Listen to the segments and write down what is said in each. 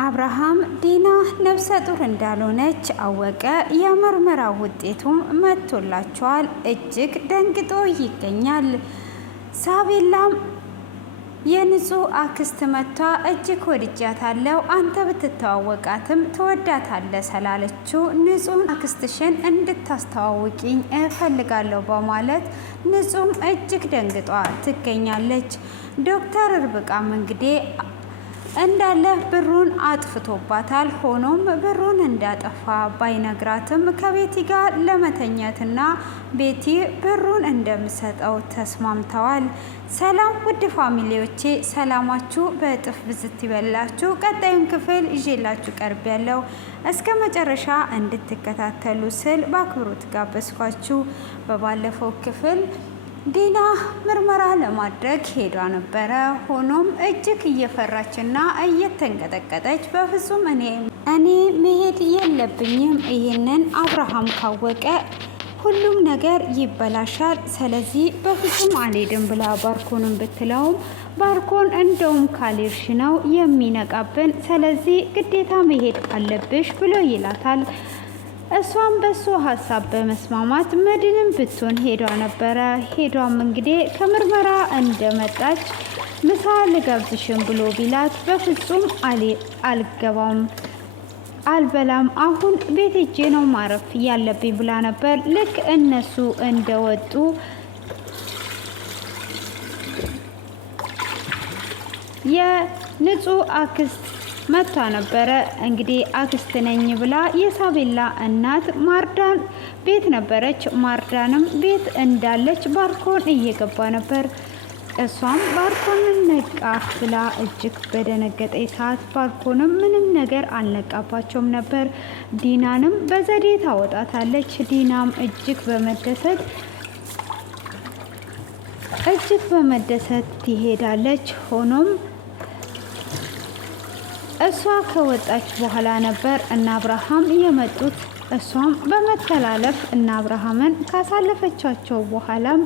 አብርሃም ዲና ነፍሰ ጡር እንዳልሆነች አወቀ። የምርመራ ውጤቱም መጥቶላቸዋል። እጅግ ደንግጦ ይገኛል። ሳቤላም የንጹህ አክስት መቷ እጅግ ወድጃታለሁ፣ አንተ ብትተዋወቃትም ትወዳታለህ ስላለችው ንጹህ አክስትሽን እንድታስተዋውቂኝ እፈልጋለሁ በማለት ንጹህ እጅግ ደንግጧ ትገኛለች። ዶክተር ርብቃም እንግዲህ እንዳለ ብሩን አጥፍቶባታል። ሆኖም ብሩን እንዳጠፋ ባይነግራትም ከቤቲ ጋር ለመተኛትና ቤቲ ብሩን እንደምሰጠው ተስማምተዋል። ሰላም ውድ ፋሚሊዎቼ፣ ሰላማችሁ በእጥፍ ብዝት ይበላችሁ። ቀጣዩን ክፍል ይዤላችሁ ቀርብ ያለው እስከ መጨረሻ እንድትከታተሉ ስል በአክብሮት ጋበዝኳችሁ። በባለፈው ክፍል ዲና ምርመራ ለማድረግ ሄዷ ነበረ። ሆኖም እጅግ እየፈራችና እየተንቀጠቀጠች በፍጹም እኔ መሄድ የለብኝም፣ ይህንን አብርሃም ካወቀ ሁሉም ነገር ይበላሻል፣ ስለዚህ በፍጹም አልሄድም ብላ ባርኮንን ብትለውም ባርኮን እንደውም ካልሄድሽ ነው የሚነቃብን፣ ስለዚህ ግዴታ መሄድ አለብሽ ብሎ ይላታል። እሷም በሱ ሀሳብ በመስማማት መድንም ብትሆን ሄዷ ነበረ። ሄዷም እንግዲህ ከምርመራ እንደመጣች ምሳ ልጋብዝሽን ብሎ ቢላት በፍጹም አልገባም፣ አልበላም፣ አሁን ቤት ሄጄ ነው ማረፍ ያለብኝ ብላ ነበር። ልክ እነሱ እንደወጡ የንጹህ አክስት መታ ነበረ። እንግዲህ አክስት ነኝ ብላ የሳቤላ እናት ማርዳን ቤት ነበረች። ማርዳንም ቤት እንዳለች ባርኮን እየገባ ነበር። እሷም ባርኮንን ነቃ ብላ እጅግ በደነገጠ ሰዓት ባርኮንም ምንም ነገር አልነቃባቸውም ነበር። ዲናንም በዘዴ ታወጣታለች። ዲናም እጅግ በመደሰት ትሄዳለች። ሆኖም እሷ ከወጣች በኋላ ነበር እና አብርሃም የመጡት። እሷም በመተላለፍ እና አብርሃምን ካሳለፈቻቸው በኋላም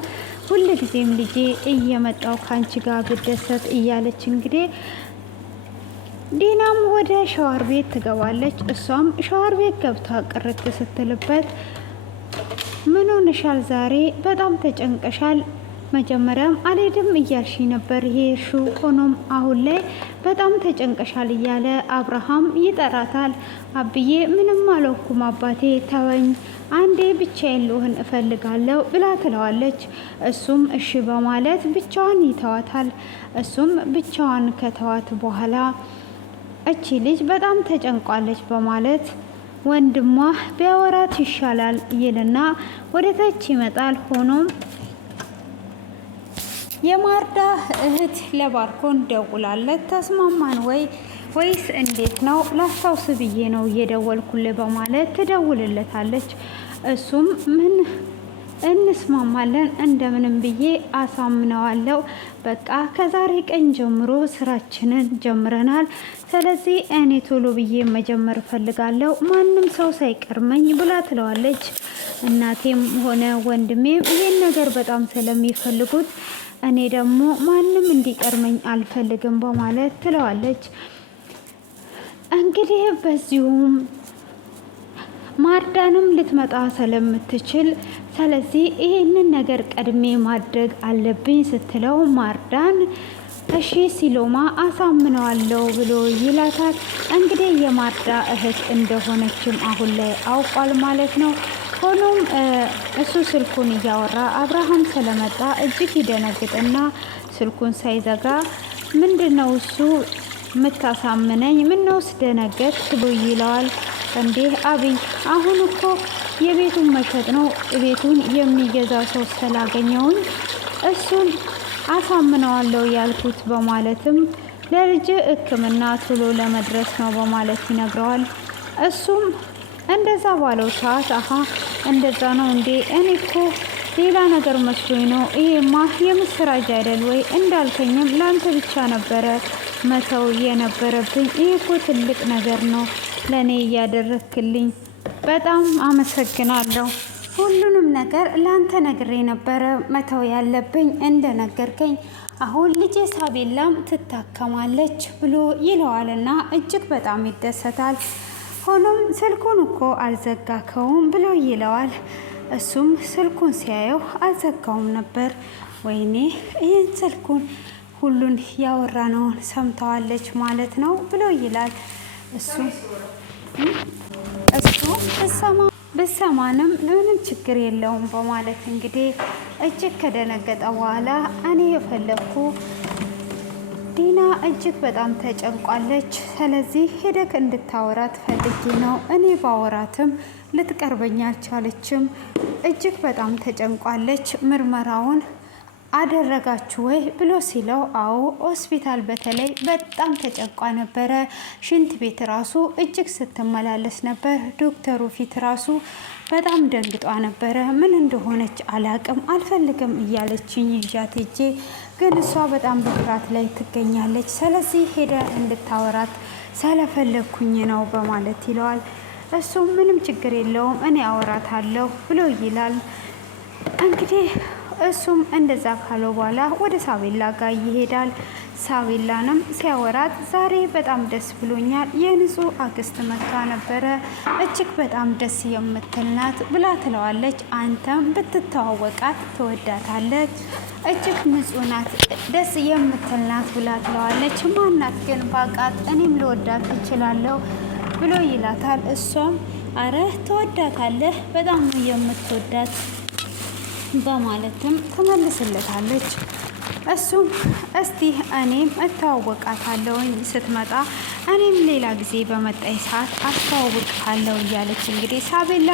ሁልጊዜም ልጄ እየመጣው ካንቺ ጋር ብደሰት እያለች እንግዲህ ዲናም ወደ ሻወር ቤት ትገባለች። እሷም ሻወር ቤት ገብታ ቅርት ስትልበት ምን ሆነሻል ዛሬ? በጣም ተጨንቀሻል። መጀመሪያም አልሄድም እያልሽ ነበር ይሄሹ፣ ሆኖም አሁን ላይ በጣም ተጨንቀሻል እያለ አብርሃም ይጠራታል። አብዬ ምንም አልኩም አባቴ ተወኝ፣ አንዴ ብቻዬን ልሆን እፈልጋለሁ ብላ ትለዋለች። እሱም እሺ በማለት ብቻዋን ይተዋታል። እሱም ብቻዋን ከተዋት በኋላ እቺ ልጅ በጣም ተጨንቋለች በማለት ወንድሟ ቢያወራት ይሻላል ይልና ወደ ታች ይመጣል። ሆኖም የማርዳ እህት ለባርኮን ደውላለት ተስማማን ወይስ እንዴት ነው? ላስታውስ ብዬ ነው እየደወልኩልህ በማለት ትደውልለታለች። እሱም ምን እንስማማለን፣ እንደምንም ብዬ አሳምነዋለሁ። በቃ ከዛሬ ቀን ጀምሮ ስራችንን ጀምረናል። ስለዚህ እኔ ቶሎ ብዬ መጀመር እፈልጋለሁ፣ ማንም ሰው ሳይቀርመኝ ብላ ትለዋለች። እናቴም ሆነ ወንድሜም ይህን ነገር በጣም ስለሚፈልጉት እኔ ደግሞ ማንም እንዲቀርመኝ አልፈልግም በማለት ትለዋለች። እንግዲህ በዚሁም ማርዳንም ልትመጣ ስለምትችል ስለዚህ ይህንን ነገር ቀድሜ ማድረግ አለብኝ ስትለው ማርዳን እሺ ሲሎማ አሳምነዋለሁ ብሎ ይላታል። እንግዲህ የማርዳ እህት እንደሆነችም አሁን ላይ አውቋል ማለት ነው። ሆኖም እሱ ስልኩን እያወራ አብርሃም ስለመጣ እጅግ ይደነግጥና ስልኩን ሳይዘጋ ምንድነው እሱ የምታሳምነኝ? ምነውስ ደነገጥ ብሎ ይለዋል። እንዴ አብይ አሁን እኮ የቤቱን መሸጥ ነው፣ ቤቱን የሚገዛ ሰው ስላገኘውን እሱን አሳምነዋለሁ ያልኩት በማለትም ለልጅ ሕክምና ቶሎ ለመድረስ ነው በማለት ይነግረዋል። እሱም እንደዛ ባለው ሰዓት አሃ እንደዛ ነው እንዴ? እኔ እኮ ሌላ ነገር መስሎኝ ነው። ይሄማ የምስራች አይደል ወይ? እንዳልከኝም ላንተ ብቻ ነበረ መተው የነበረብኝ። ይሄ እኮ ትልቅ ነገር ነው ለኔ እያደረክልኝ፣ በጣም አመሰግናለሁ ሁሉንም ነገር ላንተ ነግሬ ነበረ መተው ያለብኝ እንደነገርከኝ። አሁን ልጄ ሳቤላም ትታከማለች ብሎ ይለዋልና እጅግ በጣም ይደሰታል። ሆኖም ስልኩን እኮ አልዘጋከውም ብሎ ይለዋል። እሱም ስልኩን ሲያየው አልዘጋውም ነበር። ወይኔ ይህን ስልኩን ሁሉን ያወራነውን ሰምተዋለች ማለት ነው ብሎ ይላል። እሱ ብሰማንም ምንም ችግር የለውም በማለት እንግዲህ እጅግ ከደነገጠ በኋላ እኔ የፈለግኩ ዲና እጅግ በጣም ተጨንቋለች። ስለዚህ ሄደክ እንድታወራት ፈልጌ ነው። እኔ ባወራትም ልትቀርበኝ አልቻለችም። እጅግ በጣም ተጨንቋለች። ምርመራውን አደረጋችሁ ወይ ብሎ ሲለው አዎ ሆስፒታል በተለይ በጣም ተጨንቋ ነበረ። ሽንት ቤት ራሱ እጅግ ስትመላለስ ነበር። ዶክተሩ ፊት ራሱ በጣም ደንግጧ ነበረ። ምን እንደሆነች አላቅም አልፈልግም እያለችኝ ይዣት ሄጄ ግን እሷ በጣም በፍርሃት ላይ ትገኛለች። ስለዚህ ሄደ እንድታወራት ስለፈለግኩኝ ነው በማለት ይለዋል። እሱም ምንም ችግር የለውም እኔ አወራታለሁ ብሎ ይላል። እንግዲህ እሱም እንደዛ ካለው በኋላ ወደ ሳቤላ ጋር ይሄዳል። ሳቤላንም ሲያወራት ዛሬ በጣም ደስ ብሎኛል፣ የንጹህ አክስት መጥታ ነበረ፣ እጅግ በጣም ደስ የምትል ናት ብላ ትለዋለች። አንተም ብትተዋወቃት ትወዳታለች፣ እጅግ ንጹህ ናት፣ ደስ የምትል ናት ብላ ትለዋለች። ማናት ግን ባቃት እኔም ልወዳት እችላለሁ ብሎ ይላታል። እሷም አረ ትወዳታለህ፣ በጣም ነው የምትወዳት በማለትም ትመልስለታለች። እሱም እስቲ እኔም እተዋወቃታለሁኝ ስትመጣ እኔም ሌላ ጊዜ በመጣይ ሰዓት አስተዋውቃለሁ እያለች እንግዲህ ሳቤላ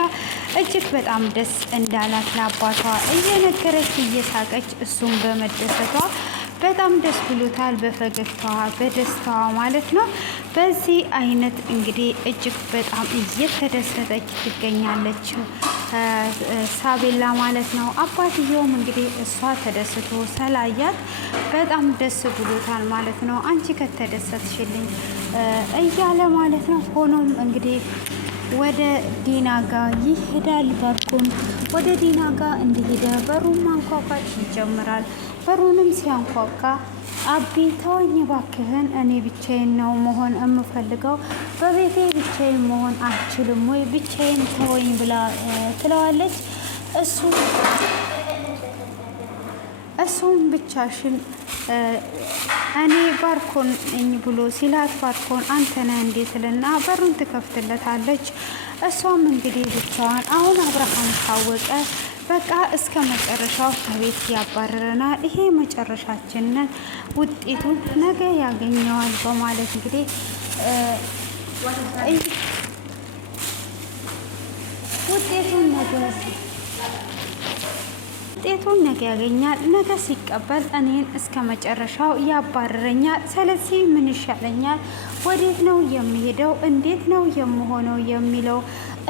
እጅግ በጣም ደስ እንዳላት ለአባቷ እየነገረች እየሳቀች እሱም በመደሰቷ በጣም ደስ ብሎታል። በፈገግታዋ በደስታዋ ማለት ነው። በዚህ አይነት እንግዲህ እጅግ በጣም እየተደሰተች ትገኛለች ሳቤላ ማለት ነው። አባትየውም እንግዲህ እሷ ተደስቶ ስላያት በጣም ደስ ብሎታል ማለት ነው። አንቺ ከተደሰትሽልኝ እያለ ማለት ነው። ሆኖም እንግዲህ ወደ ዲና ጋር ይሄዳል። ባርኮን ወደ ዲና ጋር እንደሄደ በሩን ማንኳኳት ይጀምራል። በሩንም ሲያንኳኳ አቢ ተወኝ ባክህን፣ እኔ ብቻዬን ነው መሆን የምፈልገው፣ በቤቴ ብቻዬን መሆን አልችልም ወይ ብቻዬን ተወኝ ብላ ትለዋለች። እሱም ብቻሽን እኔ ባርኮን ነኝ ብሎ ሲላት ባርኮን አንተ ነህ እንዴት ልና በሩን ትከፍትለታለች። እሷም እንግዲህ ብቻዋን አሁን አብርሃም ታወቀ በቃ እስከ መጨረሻው ከቤት ያባረረናል፣ ይሄ መጨረሻችንን ውጤቱን ነገ ያገኘዋል በማለት እንግዲህ ውጤቱን ነገ ያገኛል። ነገ ሲቀበል እኔን እስከ መጨረሻው ያባረረኛል። ስለዚህ ምን ይሻለኛል? ወዴት ነው የሚሄደው? እንዴት ነው የምሆነው? የሚለው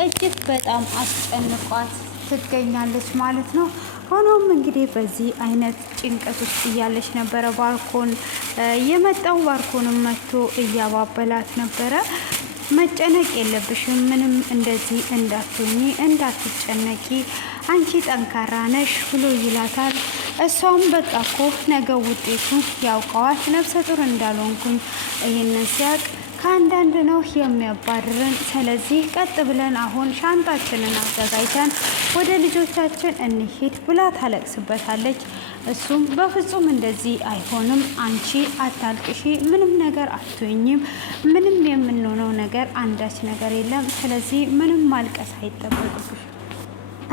እጅግ በጣም አስጨንቋት ትገኛለች ማለት ነው። ሆኖም እንግዲህ በዚህ አይነት ጭንቀት ውስጥ እያለች ነበረ ባርኮን የመጣው። ባርኮንም መጥቶ እያባበላት ነበረ። መጨነቅ የለብሽም፣ ምንም እንደዚህ እንዳትሆኚ እንዳትጨነቂ፣ አንቺ ጠንካራ ነሽ ብሎ ይላታል። እሷም በቃ እኮ ነገ ውጤቱ ያውቀዋል፣ ነፍሰ ጡር እንዳልሆንኩኝ ይህንን ሲያቅ ከአንዳንድ ነው የሚያባርረን። ስለዚህ ቀጥ ብለን አሁን ሻንጣችንን አዘጋጅተን ወደ ልጆቻችን እንሂድ ብላ ታለቅስበታለች። እሱም በፍጹም እንደዚህ አይሆንም፣ አንቺ አታልቅሺ፣ ምንም ነገር አትሆኝም፣ ምንም የምንሆነው ነገር አንዳች ነገር የለም። ስለዚህ ምንም ማልቀስ አይጠበቅብሽ፣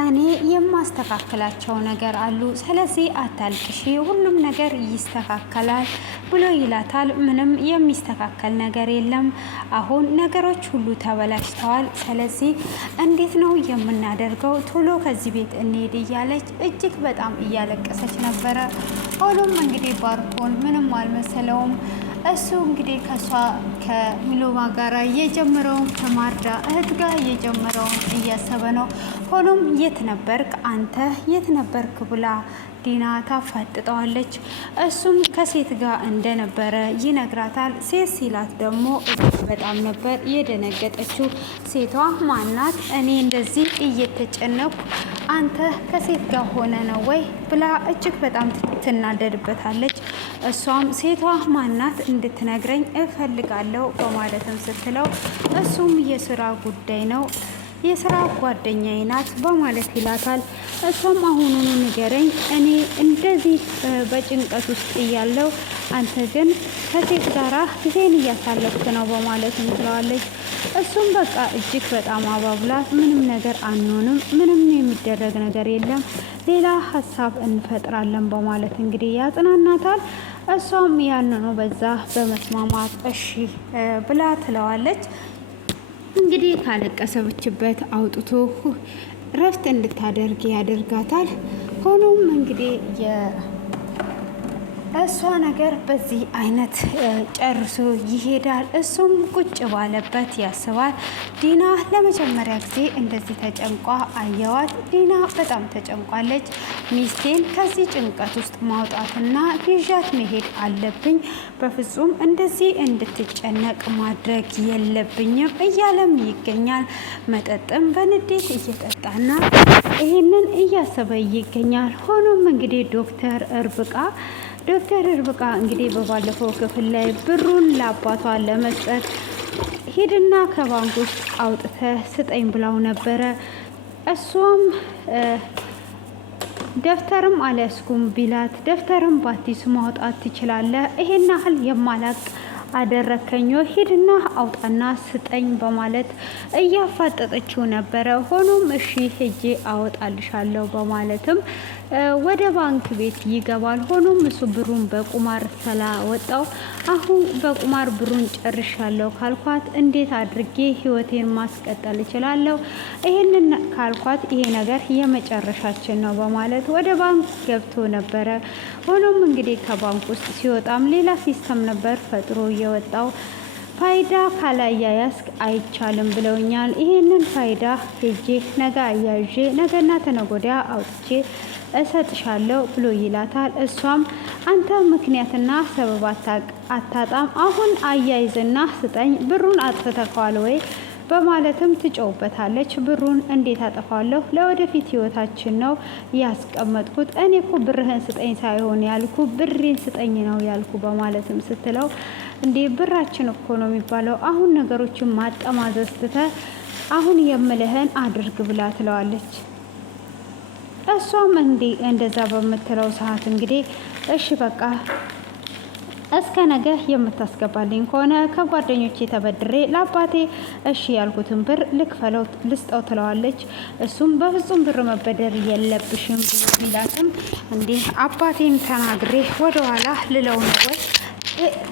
እኔ የማስተካከላቸው ነገር አሉ። ስለዚህ አታልቅሺ፣ ሁሉም ነገር ይስተካከላል ብሎ ይላታል። ምንም የሚስተካከል ነገር የለም፣ አሁን ነገሮች ሁሉ ተበላሽተዋል። ስለዚህ እንዴት ነው የምናደርገው? ቶሎ ከዚህ ቤት እንሄድ እያለች እጅግ በጣም እያለቀሰች ነበረ። ሆኖም እንግዲህ ባርኮን ምንም አልመሰለውም። እሱ እንግዲህ ከሚሎማ ጋራ የጀመረውን ከማርዳ እህት ጋር የጀመረውን እያሰበ ነው። ሆኖም የት ነበርክ አንተ የት ነበርክ ብላ ዲና ታፋጥጠዋለች። እሱም ከሴት ጋር እንደነበረ ይነግራታል። ሴት ሲላት ደግሞ በጣም ነበር የደነገጠችው። ሴቷ ማናት? እኔ እንደዚህ እየተጨነኩ አንተ ከሴት ጋር ሆነ ነው ወይ ብላ እጅግ በጣም ትናደድበታለች። እሷም ሴቷ ማናት እንድትነግረኝ እፈልጋለሁ በማለትም ስትለው እሱም የስራ ጉዳይ ነው የስራ ጓደኛዬ ናት በማለት ይላታል። እሷም አሁኑኑ ንገረኝ፣ እኔ እንደዚህ በጭንቀት ውስጥ እያለው አንተ ግን ከሴት ጋራ ጊዜን እያሳለፍክ ነው በማለትም ትለዋለች። እሱም በቃ እጅግ በጣም አባብላት ምንም ነገር አንሆንም፣ ምንም የሚደረግ ነገር የለም፣ ሌላ ሀሳብ እንፈጥራለን በማለት እንግዲህ ያጽናናታል። እሷም ያንኑ በዛ በመስማማት እሺ ብላ ትለዋለች። እንግዲህ ካለቀሰችበት አውጥቶ ረፍት እንድታደርግ ያደርጋታል። ሆኖም እንግዲህ እሷ ነገር በዚህ አይነት ጨርሶ ይሄዳል። እሱም ቁጭ ባለበት ያስባል። ዲና ለመጀመሪያ ጊዜ እንደዚህ ተጨንቋ አየዋት። ዲና በጣም ተጨንቋለች። ሚስቴን ከዚህ ጭንቀት ውስጥ ማውጣትና ይዣት መሄድ አለብኝ፣ በፍጹም እንደዚህ እንድትጨነቅ ማድረግ የለብኝም እያለም ይገኛል። መጠጥም በንዴት እየጠጣና ይህንን እያሰበ ይገኛል። ሆኖም እንግዲህ ዶክተር ርብቃ እንግዲህ በባለፈው ክፍል ላይ ብሩን ለአባቷ ለመስጠት ሂድና ከባንክ ውስጥ አውጥተህ ስጠኝ ብላው ነበረ። እሷም ደብተርም አልያዝኩም ቢላት ደብተርም ባቲስ ማውጣት ትችላለህ፣ ይሄን ያህል የማላቅ አደረከኞ ሂድና አውጣና ስጠኝ በማለት እያፋጠጠችው ነበረ። ሆኖም እሺ ሄጄ አወጣልሻለሁ በማለትም ወደ ባንክ ቤት ይገባል። ሆኖም እሱ ብሩን በቁማር ስላወጣው አሁን በቁማር ብሩን ጨርሻለሁ ካልኳት እንዴት አድርጌ ህይወቴን ማስቀጠል እችላለሁ? ይሄንን ካልኳት ይሄ ነገር የመጨረሻችን ነው በማለት ወደ ባንክ ገብቶ ነበረ። ሆኖም እንግዲህ ከባንክ ውስጥ ሲወጣም ሌላ ሲስተም ነበር ፈጥሮ የወጣው። ፋይዳ ካላያያዝክ አይቻልም ብለውኛል። ይሄንን ፋይዳ ሄጄ ነገ አያዤ ነገና ተነጎዳ አውጥቼ እሰጥሻለሁ ብሎ ይላታል። እሷም አንተ ምክንያትና ሰበብ አታጣም፣ አሁን አያይዝና ስጠኝ፣ ብሩን አጥፍተኸዋል ወይ በማለትም ትጨውበታለች። ብሩን እንዴት አጠፋለሁ? ለወደፊት ህይወታችን ነው ያስቀመጥኩት። እኔ እኮ ብርህን ስጠኝ ሳይሆን ያልኩ ብሬን ስጠኝ ነው ያልኩ በማለትም ስትለው እንዴ ብራችን እኮ ነው የሚባለው፣ አሁን ነገሮችን ማጠማዘዝ ትተህ አሁን የምልህን አድርግ ብላ ትለዋለች። እሷም እንደዛ በምትለው ሰዓት እንግዲህ እሺ በቃ እስከ ነገ የምታስገባልኝ ከሆነ ከጓደኞቼ ተበድሬ ለአባቴ እሺ ያልኩትን ብር ልስጠው ትለዋለች። እሱም በፍጹም ብር መበደር የለብሽም ብሎ ቢላትም እንዴ አባቴን ተናግሬ ወደኋላ ልለው ነው ወይ?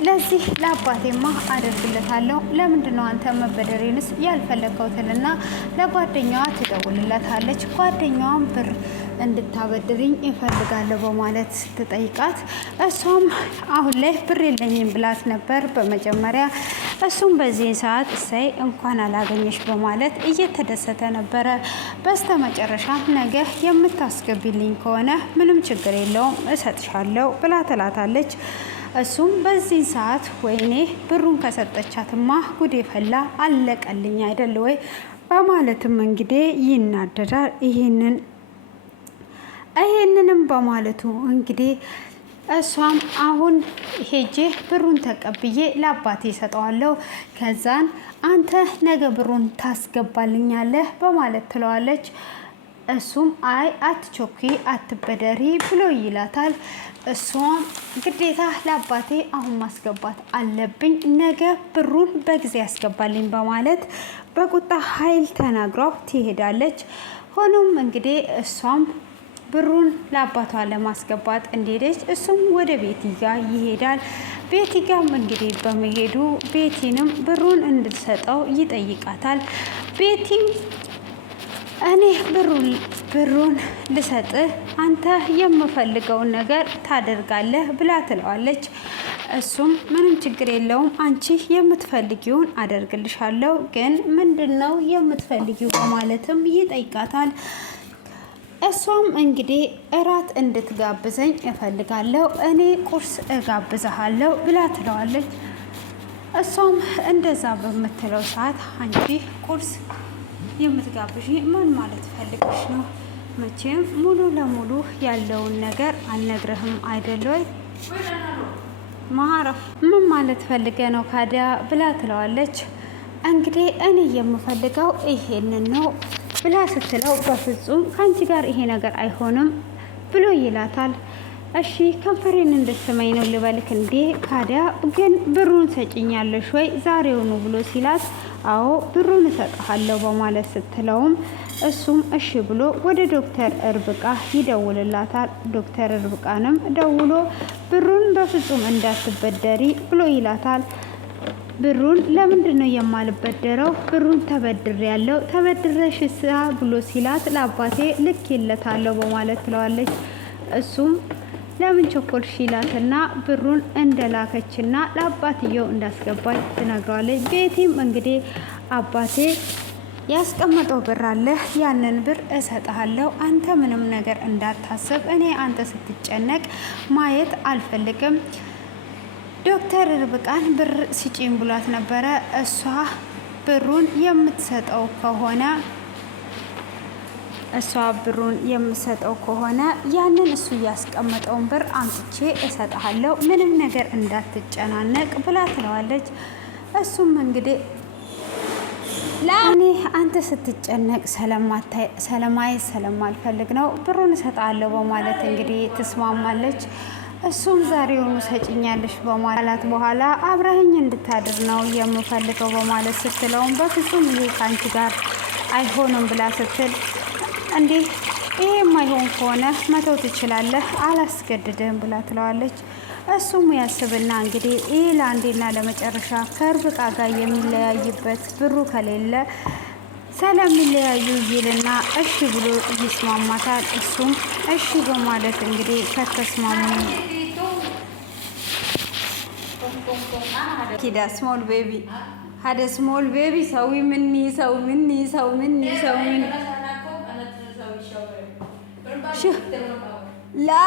ለዚህ ለአባቴማ አደርግለታለሁ። ለምንድን ነው አንተ መበደሬንስ ያልፈለግከው? ትልና ለጓደኛዋ ትደውልለታለች። ጓደኛዋም ብር እንድታበድርኝ ይፈልጋለሁ በማለት ስትጠይቃት እሷም አሁን ላይ ብር የለኝም ብላት ነበር በመጀመሪያ። እሱም በዚህ ሰዓት እሰይ እንኳን አላገኘሽ በማለት እየተደሰተ ነበረ። በስተ መጨረሻ ነገ የምታስገቢልኝ ከሆነ ምንም ችግር የለውም እሰጥሻለሁ ብላ ትላታለች። እሱም በዚህ ሰዓት ወይኔ ብሩን ከሰጠቻትማ ጉዴ ፈላ አለቀልኝ አይደል ወይ በማለትም እንግዲህ ይናደዳል። ይሄንንም በማለቱ እንግዲህ እሷም አሁን ሄጄ ብሩን ተቀብዬ ለአባቴ ሰጠዋለሁ፣ ከዛን አንተ ነገ ብሩን ታስገባልኛለህ በማለት ትለዋለች። እሱም አይ አትቾኪ አትበደሪ ብሎ ይላታል። እሷም ግዴታ ለአባቴ አሁን ማስገባት አለብኝ፣ ነገ ብሩን በጊዜ ያስገባልኝ በማለት በቁጣ ኃይል ተናግረው ትሄዳለች። ሆኖም እንግዲህ እሷም ብሩን ለአባቷ ለማስገባት እንደሄደች እሱም ወደ ቤቲ ጋር ይሄዳል። ቤቲ ጋርም እንግዲህ በመሄዱ ቤቲንም ብሩን እንድትሰጠው ይጠይቃታል። ቤቲም እኔ ብሩን ልሰጥህ አንተ የምፈልገውን ነገር ታደርጋለህ ብላ ትለዋለች። እሱም ምንም ችግር የለውም አንቺ የምትፈልጊውን አደርግልሻለሁ፣ ግን ምንድነው የምትፈልጊው በማለትም ይጠይቃታል። እሷም እንግዲህ እራት እንድትጋብዘኝ እፈልጋለሁ፣ እኔ ቁርስ እጋብዘሃለሁ ብላ ትለዋለች። እሷም እንደዛ በምትለው ሰዓት አንቺ ቁርስ የምትጋብዥ ምን ማለት ፈልገሽ ነው? መቼም ሙሉ ለሙሉ ያለውን ነገር አልነግረህም አይደል ወይ? ማረፍ ምን ማለት ፈልገ ነው ካዲያ ብላ ትለዋለች። እንግዲህ እኔ የምፈልገው ይሄንን ነው ብላ ስትለው በፍጹም ከአንቺ ጋር ይሄ ነገር አይሆንም ብሎ ይላታል። እሺ ከንፈሬን እንድትስመኝ ነው ልበልክ እንዴ? ካዲያ ግን ብሩን ሰጭኛለሽ ወይ ዛሬውኑ ብሎ ሲላት አዎ ብሩን እሰጥሃለሁ በማለት ስትለውም እሱም እሺ ብሎ ወደ ዶክተር እርብቃ ይደውልላታል። ዶክተር እርብቃንም ደውሎ ብሩን በፍጹም እንዳትበደሪ ብሎ ይላታል። ብሩን ለምንድን ነው የማልበደረው? ብሩን ተበድሬያለሁ ተበድረሽሳ ብሎ ሲላት ለአባቴ ልኬለታለሁ በማለት ትለዋለች። እሱም ለምን ቸኮልሽ ይላትና ብሩን እንደላከችና ለአባትየው እንዳስገባች ትነግረዋለች። ቤቲም እንግዲህ አባቴ ያስቀመጠው ብር አለ፣ ያንን ብር እሰጥሃለሁ፣ አንተ ምንም ነገር እንዳታስብ፣ እኔ አንተ ስትጨነቅ ማየት አልፈልግም። ዶክተር ርብቃን ብር ስጪኝ ብሏት ነበረ። እሷ ብሩን የምትሰጠው ከሆነ ያንን እሱ ያስቀመጠውን ብር አምጥቼ እሰጥሃለሁ፣ ምንም ነገር እንዳትጨናነቅ ብላ ትለዋለች። እሱም እንግዲህ ለእኔ አንተ ስትጨነቅ ሰለማየት ስለማልፈልግ ነው ብሩን እሰጥሃለሁ በማለት እንግዲህ ትስማማለች። እሱም ዛሬውኑ ሰጭኛለሽ በማለት በኋላ አብረኸኝ እንድታድር ነው የምፈልገው በማለት ስትለውም በፍጹም ይሄ ከአንቺ ጋር አይሆንም ብላ ስትል እንዴ ይሄ የማይሆን ከሆነ መተው ትችላለህ፣ አላስገድድህም ብላ ትለዋለች። እሱም ያስብና እንግዲህ ይህ ለአንዴና ለመጨረሻ ከርብቃ ጋር የሚለያይበት ብሩ ከሌለ ስለሚለያዩ ይልና እሺ ብሎ ይስማማታል። እሱም እሺ በማለት እንግዲህ ከተስማሙ ኪዳ ስሞል ቤቢ ሀደ ስሞል ቤቢ ሰዊ ምኒ ሰው ምኒ ሰው ምኒ ሰው ምኒ لا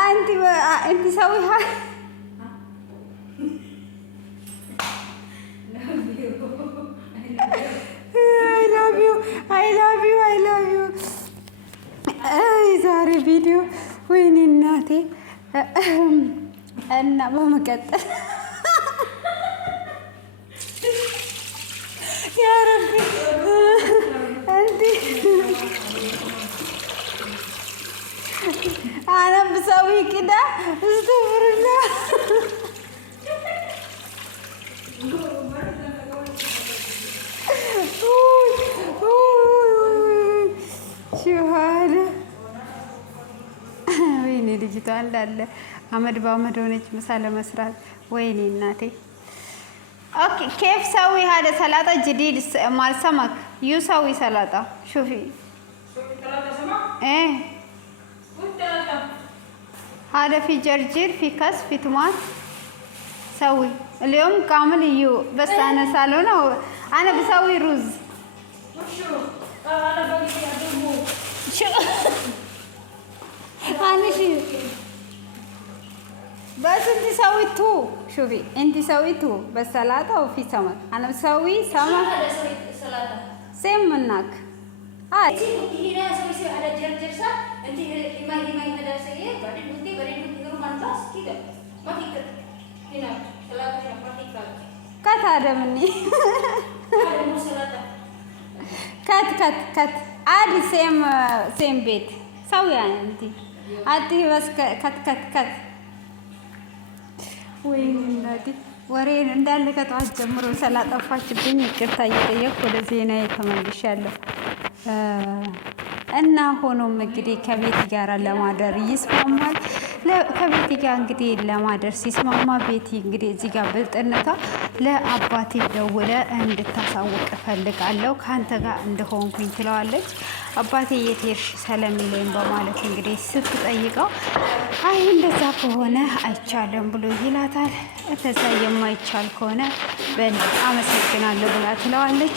انت سويها I love you ዛሬ ቪዲዮ ወይኔ እናቴ እና በመቀጠል ያ ረቢ أنا بسوي كده استغفر الله شو هذا ويني ልጅቷ እንዳለ አመድ በአመድ ሆነች ምሳ ለመስራት ወይኔ እናቴ اوكي كيف سوي هذا سلطه جديد مال سمك يسوي سلطه شوفي سلطه سمك ايه هذا في جرجير في كس في طماط سوي اليوم كامل يو بس انا سالونه انا بسوي رز وشو انا بقي ادمو شو انا شو بس انت سويتو شوفي انت سويتو بس سلطه وفي سمك انا بسوي سمك هذا سلطه سيم منك انت هنا سوي على جرجير صح انت ما هذا سيء بعدين نقول منطاس كده ما تيجي هنا سلطه هنا ما تيجي كات هذا مني هذا مو سلطه كات عادي سيم بيت سوي يعني انت بس كات ወይኔ እናቴ ወሬን እንዳለ ከጠዋት ጀምሮ ስላጠፋችብኝ ይቅርታ እየጠየቅኩ ወደ ዜና ተመልሻለሁ። እና ሆኖም እንግዲህ ከቤቲ ጋር ለማደር ይስማማል። ከቤቲ ጋር እንግዲህ ለማደር ሲስማማ ቤቲ እንግዲህ እዚህ ጋር ብልጥነቷ ለአባቴ ደውለ እንድታሳውቅ እፈልጋለሁ ከአንተ ጋር እንደሆንኩኝ ትለዋለች። አባቴ የት ሄድሽ ስለሚለኝ በማለት እንግዲህ ስትጠይቀው አይ እንደዛ ከሆነ አይቻልም ብሎ ይላታል። እተዛ የማይቻል ከሆነ በል አመሰግናለሁ ብላ ትለዋለች።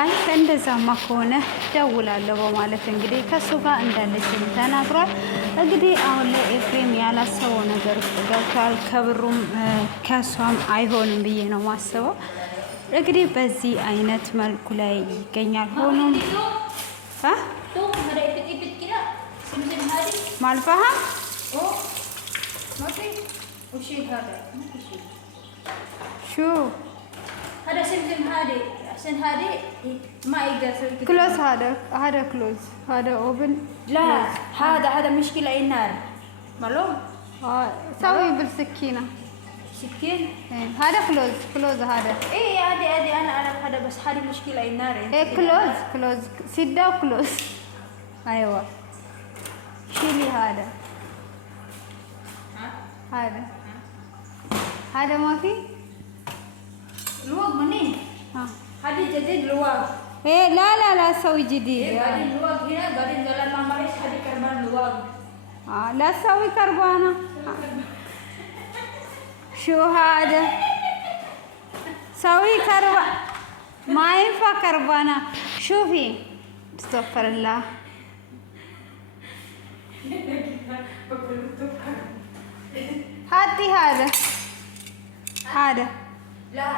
አይ እንደዛማ ከሆነ ደውላለሁ በማለት እንግዲህ ከሱ ጋር እንዳለች ተናግሯል። እንግዲህ አሁን ላይ ኤፍሬም ያላሰበው ነገር ውስጥ ገብቷል። ከብሩም ከሷም አይሆንም ብዬ ነው ማስበው። እንግዲህ በዚህ አይነት መልኩ ላይ ይገኛል። ሆኖም ማልፋሃ شو هذا سمسم هادي عشان هادي ما يقدر يسوي كذا كلوز هذا كلوز هذا اوبن لا هذا مشكلة النار معلوم سوي بالسكينة سكين هذا كلوز هذا ايه هذه انا اعرف هذا بس هذه مشكلة النار ايه كلوز سيدا وكلوز ايوه شيلي هذا هذا ما في لوق منين هذه جديد لوق ايه لا سوي جديد هذه لوق هنا قاعدين زلنا ما ليش هذه كربان لوق لا سوي كربانة شو هذا سوي كربانة ما ينفع كربانة شوفي استغفر الله هاتي هذا لا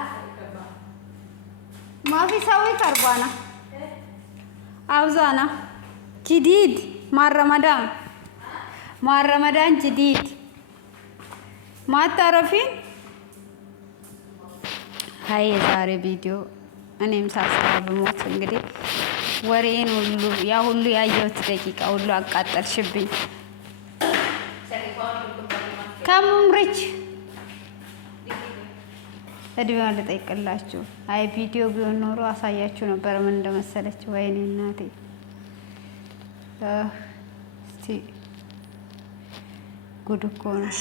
ما في سوي كربانة أوزانة جديد مع رمضان جديد ما تعرفين هاي ዛሬ ቪዲዮ እኔም ሳስራ በሞት እንግዲህ ወሬን ሁሉ ያየሁት ደቂቃ ሁሉ አቃጠልሽብኝ። ከምምርች እድሜዋን ልጠይቅላችሁ። አይ ቪዲዮ ቢሆን ኖሮ አሳያችሁ ነበር ምን እንደመሰለች። ወይኔ እናቴ እስቲ ጉድ እኮ ነው።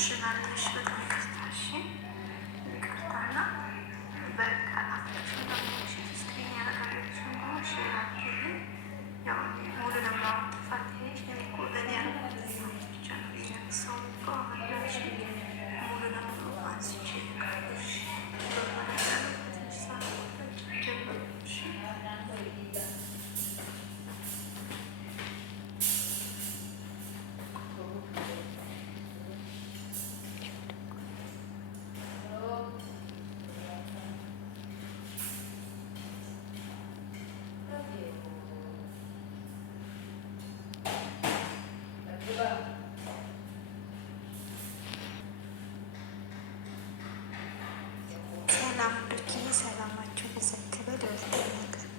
ሰላማችሁ ብዝት በል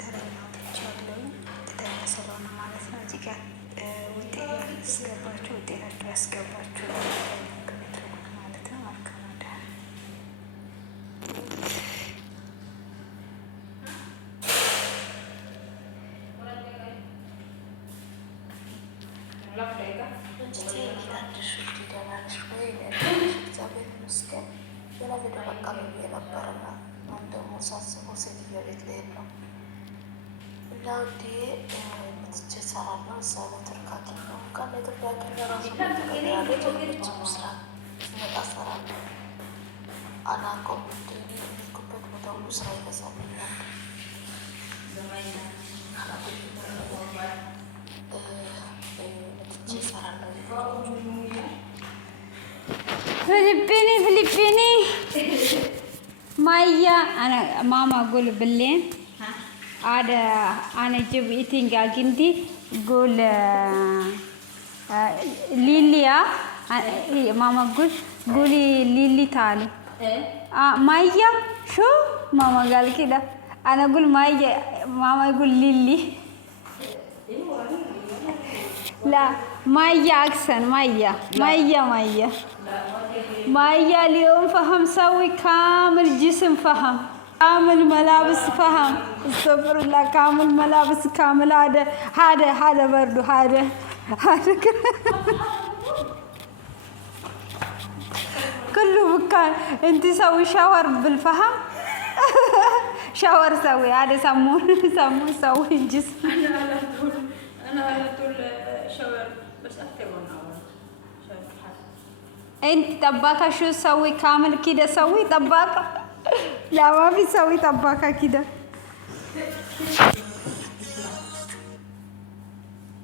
ተረኛዎቻለሁ ተተኛ ስለሆነ ማለት ነው። እዚህ ጋር ውጤት ያስገባችሁ ውጤታችሁ ያስገባችሁ ማለት ነው። አልካናዳ ሌላ ቪዲዮ በቃ ብዬ ነበርና አሁን ደግሞ ሳስበው ሴትዮ ቤት ልሄድ ነው እና ውዴ ምትቼ እሰራለሁ። እዛ ላይ ትርካኪ ነው ቃል ኢትዮጵያ ራሱ ተቀያለች ምስራት ስመጣ እሰራለሁ። አናውቀውም ውዴ የሄድኩበት ቦታ ሁሉ ስራ ይበዛብኛል። ምትቼ እሰራለሁ። فلبيني مايا أنا ماما أقول بالليل ada أنا جب إتينجا كنتي قول ليليا ماما قولي ليلي تالي مايا شو ماما قال كده أنا أقول مايا ماما يقول ليلي لا مايا أحسن مايا اليوم فهم سوي كامل جسم فهم كامل ملابس فهم استغفر الله كامل ملابس كامل هذا برضو هذا كله مكان انت سوي شاور بالفهم شاور سوي هذا سمون سوي الجسم انا على طول شاور بس اكثر من اول شاور حد. انت طباخة شو تسوي كامل كده سوي طباخة؟ لا ما في سوي طباخة كده.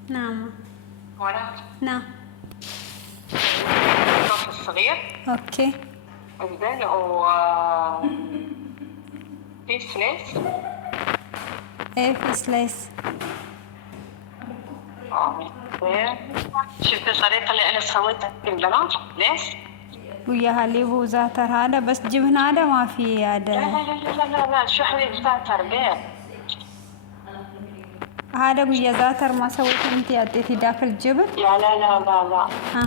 نعم وانا نعم الطرف الصغير اوكي زين في سليس. ايه في سلايس. زين شفت الطريقة اللي انا سويتها البنات ليش؟ ويا حليب وزعتر هذا بس جبن هذا ما في لا هذا. لا لا لا لا لا شو حبيب زعتر بيض. هذا ويا زعتر ما سويت انت اديتي داك الجبن؟ لا لا لا لا لا ها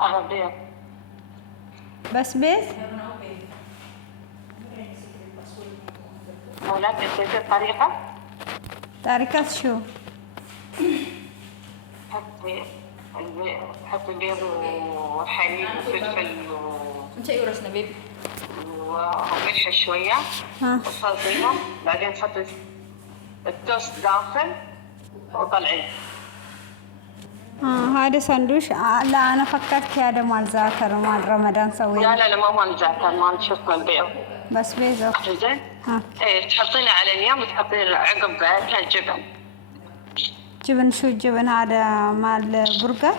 هذا بيض بس بيت؟ ولكن كيف الطريقة؟ طريقة شو؟ حطي بيض وحليب وفلفل انت اي ورسنا بيبي وملح شوية ها وصلصيها بعدين تحطي التوست داخل وطلعيه. هذا سندويش. لا انا فكرت هذا مال زعتر مال رمضان سوي. لا لا لا ما مال زعتر مال شو اسمه البيض. بس بيض اوكي. زين؟ ها ايه تحطينه على اليوم وتحطين عقب كالجبن. جبن شو الجبن هذا مال برجر؟